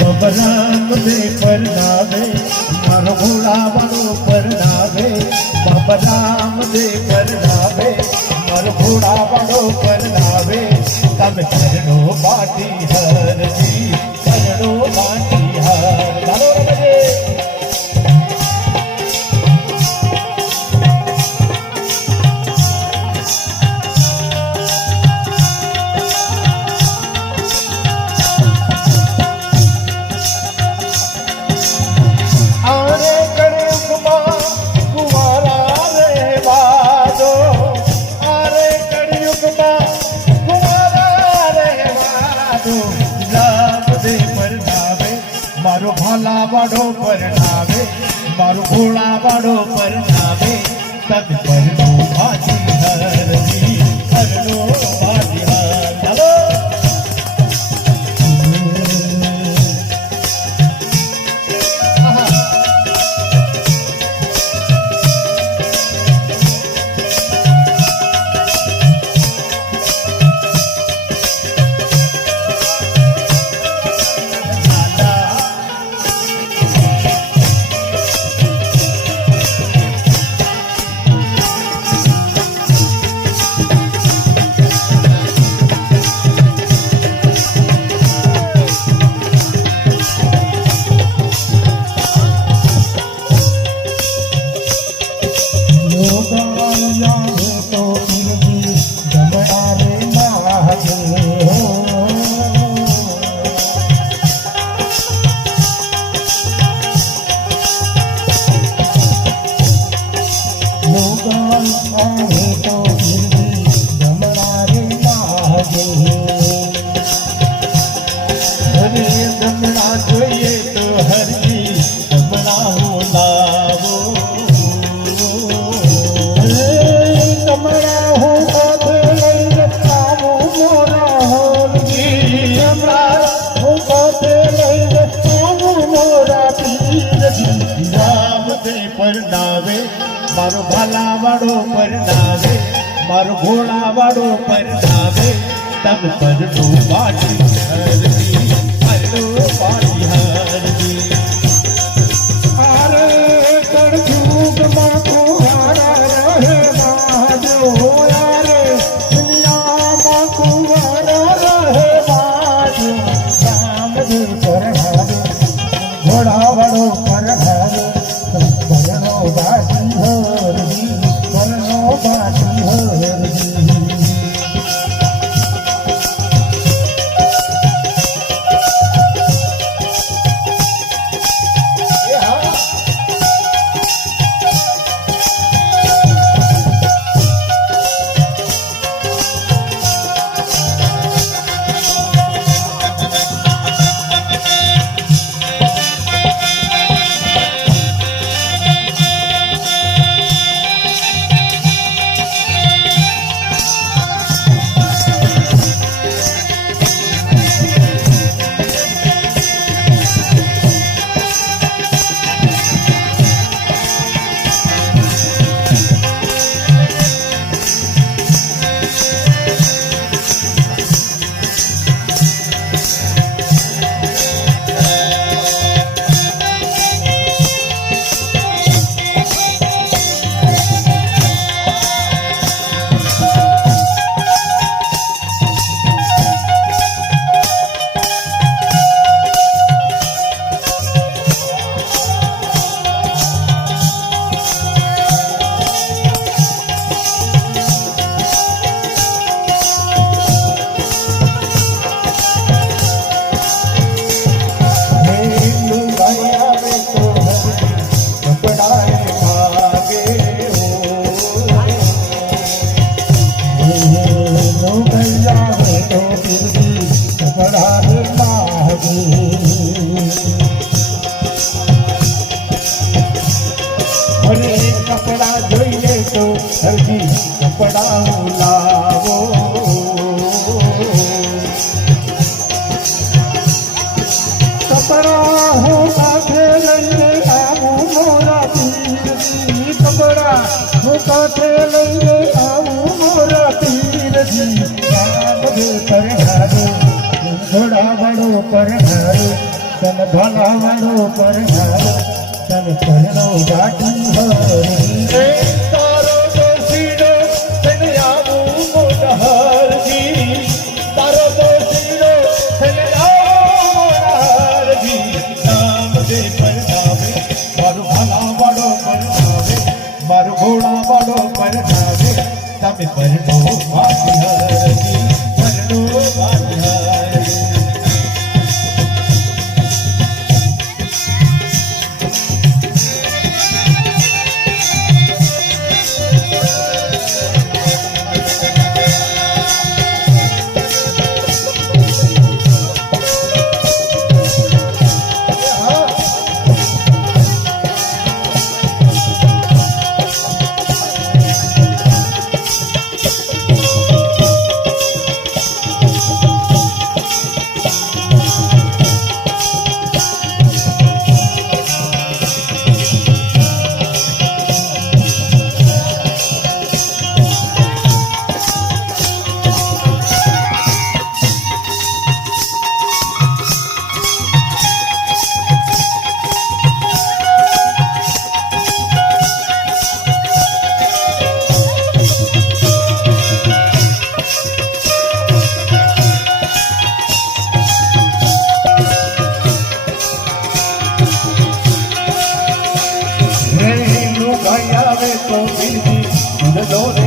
बबराम दे परनावे मारो घोड़ा वालो परनावे बबराम दे परनावे मारो घोड़ा वालो परनावे तब चरणों बाटी हर जी चरणों बाटी हर लालो रे मारो भाला वाड़ो परनावे मारो घोड़ा वाड़ो परनावे तद परनो भाजी हरदी परनो भाजी हर चलो परनावे मारो भाला वाड़ो परनावे मारो घोड़ा वाड़ो परनावे तब परनो बाटी हरदी परनो बाटी हरदी अरे कड़जूग में कुहारा रहे बाजो यारे दुनिया में कुहारा रहे बाजो राम जी परनावे घोड़ा वाड़ो परनावे परनो बाटी हरदी परनो बाटी हरदी कपड़ा जोईए तो हरदी कपड़ा लावो कपड़ा हो काथे लईने आवू मोरा पीर कपड़ा हो काथे लईने आवू मोरा पीर जी राम दे पर घोड़ा बड़ो पर घर તન ભલાવડો પરણાવે તન પરણો જાટી હરી તારો દોષીડો તને આવું મોટા હરજી તારો દોષીડો તને આવું મોટા હરજી નામ દે પરણાવે મારું ભાલા વાળો પરણાવે મારું ઘોડા વાળો પરણાવે તમે પરણો મારી હરજી પરણો મારી હરજી આવે તો બીજી દોરે